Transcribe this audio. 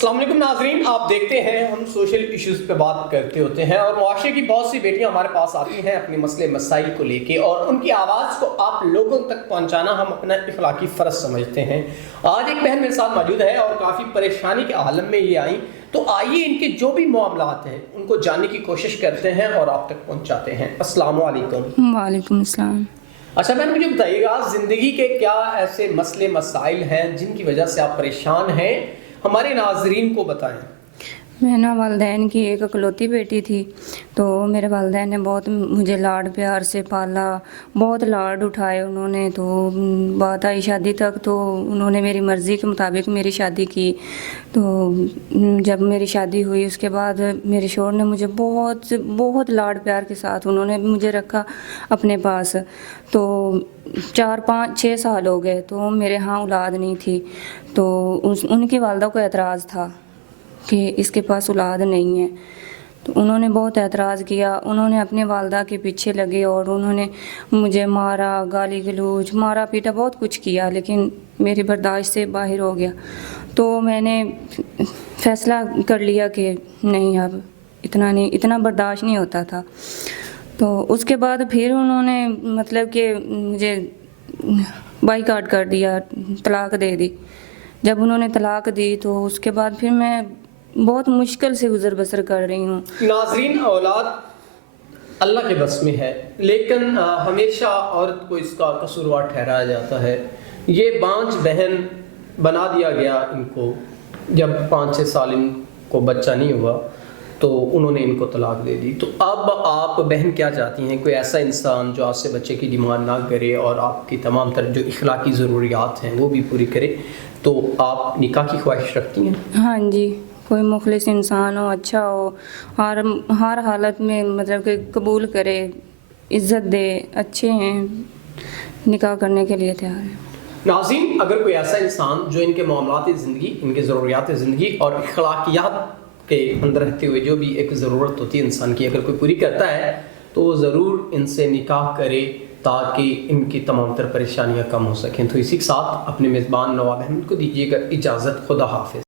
السلام علیکم ناظرین، آپ دیکھتے ہیں ہم سوشل ایشوز پہ بات کرتے ہوتے ہیں اور معاشرے کی بہت سی بیٹیاں ہمارے پاس آتی ہیں اپنے مسئلے مسائل کو لے کے، اور ان کی آواز کو آپ لوگوں تک پہنچانا ہم اپنا اخلاقی فرض سمجھتے ہیں۔ آج ایک بہن میرے ساتھ موجود ہے اور کافی پریشانی کے عالم میں یہ آئیں، تو آئیے ان کے جو بھی معاملات ہیں ان کو جاننے کی کوشش کرتے ہیں اور آپ تک پہنچاتے ہیں۔ السلام علیکم۔ وعلیکم السلام۔ اچھا بہن، مجھے بتائیے گا زندگی کے کیا ایسے مسئلے مسائل ہیں جن کی وجہ سے آپ پریشان ہیں، ہمارے ناظرین کو بتائیں۔ میں نا والدین کی ایک اکلوتی بیٹی تھی، تو میرے والدین نے بہت مجھے لاڈ پیار سے پالا، بہت لاڈ اٹھائے انہوں نے۔ تو بات آئی شادی تک، تو انہوں نے میری مرضی کے مطابق میری شادی کی۔ تو جب میری شادی ہوئی اس کے بعد میرے شوہر نے مجھے بہت بہت لاڈ پیار کے ساتھ انہوں نے مجھے رکھا اپنے پاس۔ تو 4-5-6 سال ہو گئے تو میرے ہاں اولاد نہیں تھی، تو ان کی والدہ کو اعتراض تھا کہ اس کے پاس اولاد نہیں ہے۔ تو انہوں نے بہت اعتراض کیا، انہوں نے اپنے والدہ کے پیچھے لگے اور انہوں نے مجھے مارا، گالی گلوچ، مارا پیٹا، بہت کچھ کیا، لیکن میری برداشت سے باہر ہو گیا۔ تو میں نے فیصلہ کر لیا کہ نہیں، اب اتنا برداشت نہیں ہوتا تھا۔ تو اس کے بعد پھر انہوں نے مطلب کہ مجھے بائیکاٹ کر دیا، طلاق دے دی۔ جب انہوں نے طلاق دی تو اس کے بعد پھر میں بہت مشکل سے گزر بسر کر رہی ہوں۔ ناظرین، اولاد اللہ کے بس میں ہے، لیکن ہمیشہ عورت کو اس کا قصوروار ٹھہرایا جاتا ہے۔ یہ بانجھ بہن بنا دیا گیا ان کو، جب 5-6 سال ان کو بچہ نہیں ہوا تو انہوں نے ان کو طلاق دے دی۔ تو اب آپ بہن کیا چاہتی ہیں؟ کوئی ایسا انسان جو آپ سے بچے کی ڈیمانڈ نہ کرے اور آپ کی تمام تر جو اخلاقی ضروریات ہیں وہ بھی پوری کرے، تو آپ نکاح کی خواہش رکھتی ہیں؟ ہاں جی، کوئی مخلص انسان ہو، اچھا ہو، ہر حالت میں مطلب کہ قبول کرے، عزت دے، اچھے ہیں، نکاح کرنے کے لیے تیار ہیں۔ ناظرین، اگر کوئی ایسا انسان جو ان کے معاملات زندگی، ان کے ضروریات زندگی اور اخلاقیات کے اندر رہتے ہوئے جو بھی ایک ضرورت ہوتی ہے انسان کی، اگر کوئی پوری کرتا ہے تو وہ ضرور ان سے نکاح کرے تاکہ ان کی تمام تر پریشانیاں کم ہو سکیں۔ تو اسی کے ساتھ اپنے میزبان نواب احمد کو دیجیے گا اجازت۔ خدا حافظ۔